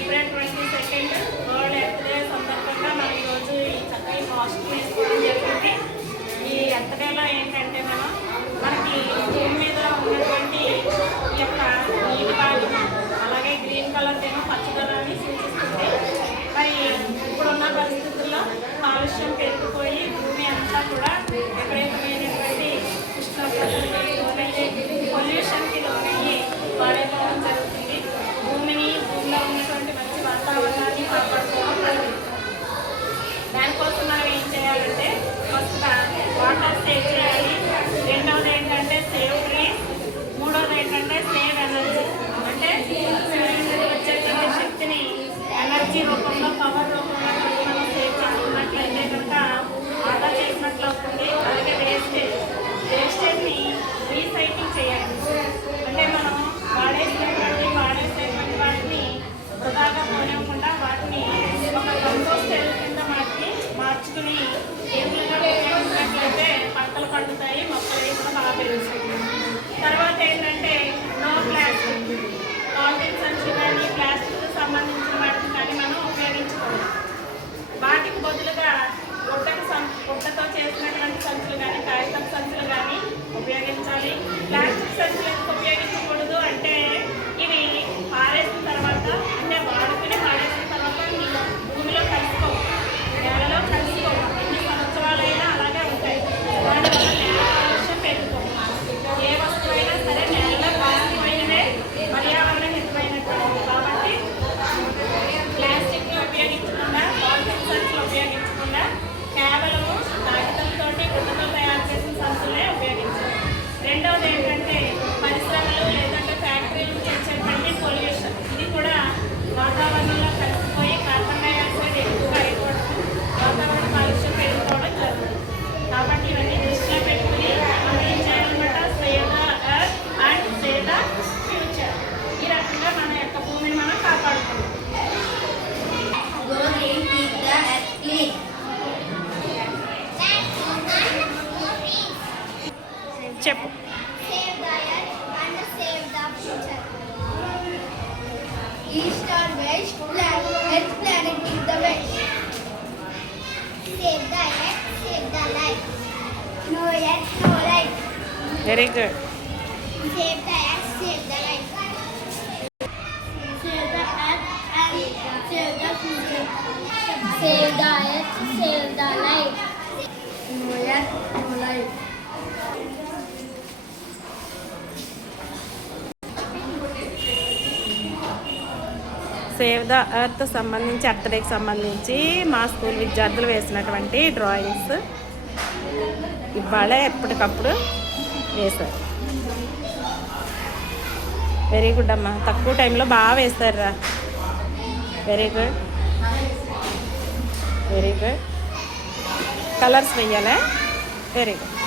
April 22 world earth day సందర్భంగా మనం ఈరోజు ఈ చక్కని కాస్ట్యూమ్ వేసుకోవడం జరిగింది. ఈ ఎర్త్ డేలో ఏంటంటే మనకి భూమి మీద ఉన్నటువంటి ఈ యొక్క నీటి భాగం అలాగే గ్రీన్ కలర్ ఏమో పచ్చదనాన్ని సూచిస్తుంది. మరి ఇప్పుడున్న పరిస్థితుల్లో కాలుష్యం పెరిగిపోయి భూమి అంతా కూడా విపరీతమైనటువంటి ఉష్ణోగ్రతలకి లోనయ్యి పొల్యూషన్కి లోనయ్యి పాడైపోవడం జరుగుతుంది. భూమిలో ఉన్నటువంటి మంచి వాతావరణాన్ని కాపాడుకోవడం. దానికోసం మనం ఏం చేయాలంటే ఫస్ట్ వాటర్ సేవ్ చేయాలి. రెండవది ఏంటంటే సేవ్ ట్రీస్. మూడవది ఏంటంటే సేవ్ ఎనర్జీ. అంటే వచ్చేటువంటి శక్తిని ఎనర్జీ రూపంలో పవర్ రూపంలో మనం సేవ్ చేసుకున్నట్లయితే కనుక ఆదా చేసినట్లు అవుతుంది. అలాగే వేస్టేజ్ని రీసైకిల్ చేయాలి. అంటే మనం వాడేసినటువంటి వాటిని వృధాగా పోనివ్వకుండా వాటిని ఒక కంపోస్ట్ ఎరువు కింద మార్చుకుని ఎరువులుగా ఉపయోగించినట్లయితే పంటలు పండుతాయి, మొక్కలు కూడా బాగా పెరుగుతాయి. తర్వాత ఏంటంటే నో ప్లాస్టిక్. పాలిథిన్ సంచులు కానీ ప్లాస్టిక్ సంబంధించిన వాటిని కానీ మనం ఉపయోగించుకోవాలి. వాటికి బదులుగా గుడ్డతో చేసినటువంటి సంచులు కానీ కాగితం సంచులు కానీ ఉపయోగించాలి. ప్లాస్టిక్ సంచులు ఎందుకు ఉపయోగించకూడదు అంటే ఇవి పారేసిన తర్వాత అంటే వాడుకుని పారేసిన తర్వాత భూమిలో కలుసుకోవు, నేలలో కలుసుకోవు. ఎన్ని సంవత్సరాలైనా అలాగే ఉంటాయి. దానివల్ల నేల కాలుష్యం పెరుగుతుంది. ఏ వస్తువైనా సరే నేలలో కలిసిపోయినదే పర్యావరణ హితమైనటువంటి. కాబట్టి ప్లాస్టిక్ని ఉపయోగించకుండా పాలిథిన్ సంచులు ఉపయోగించకుండా కేవలము కాగితంతో గుడ్డతో తయారు చేసిన సంచులే ఉపయోగించాలి. రెండవది ఏంటంటే పరిశ్రమలు లేదంటే ఫ్యాక్టరీలు చేసేటువంటి పొల్యూషన్. ఇది కూడా వాతావరణంలో కలిసిపోయి కార్బన్ డైఆక్సైడ్ ఎక్కువగా అయిపోవడం, వాతావరణ కాలుష్యం పెరిగిపోవడం జరుగుతుంది. కాబట్టి ఇవన్నీ దృష్టిలో పెట్టుకుని మనం ఏం చేయాలన్నమాట, save the earth and save the future. ఈ రకంగా మన యొక్క భూమిని మనం కాపాడుకుంటాం. చెప్పు. East or west, Earth planet is the best. Save the earth, save the life. No earth, no life. Very good. Save the earth, save the life. Save the earth and save the future. Save the earth, save the life. No earth, no life. Save the earth సంబంధించి earth డేకి సంబంధించి మా school విద్యార్థులు వేసినటువంటి drawings ఇవాళ ఎప్పటికప్పుడు వేశారు. Very good అమ్మా, తక్కువ టైంలో బాగా వేస్తారా. Very good, very good. Colours వేయాలా? Very good.